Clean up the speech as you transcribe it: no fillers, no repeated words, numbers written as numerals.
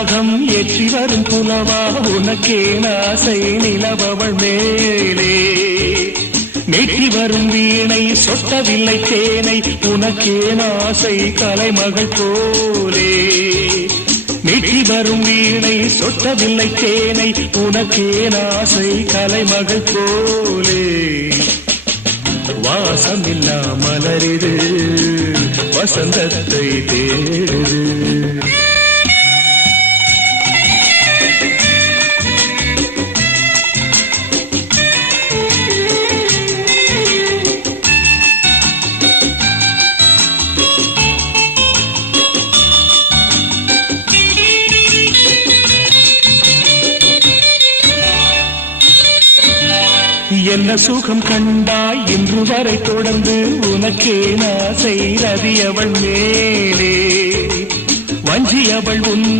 ராகம் ஏற்றி வரும் புலவா உனக்கே ஆசை நிலவவள் மேலே மேற்றி வரும் வீணை சொட்டவில்லை தேனை உனக்கே ஆசை கலைமகள் போலே மேற்றி வரும் வீணை சொட்டவில்லை தேனை உனக்கே ஆசை கலைமகள் போலே வாசமில்லா மலரிது வசந்தத்தை தேடுது என்ன சுகம் கண்டாய் இன்று வரை தொடர்ந்து உனக்கே ஆசை ரதி அவள் மேலே வஞ்சி அவள் உன்னை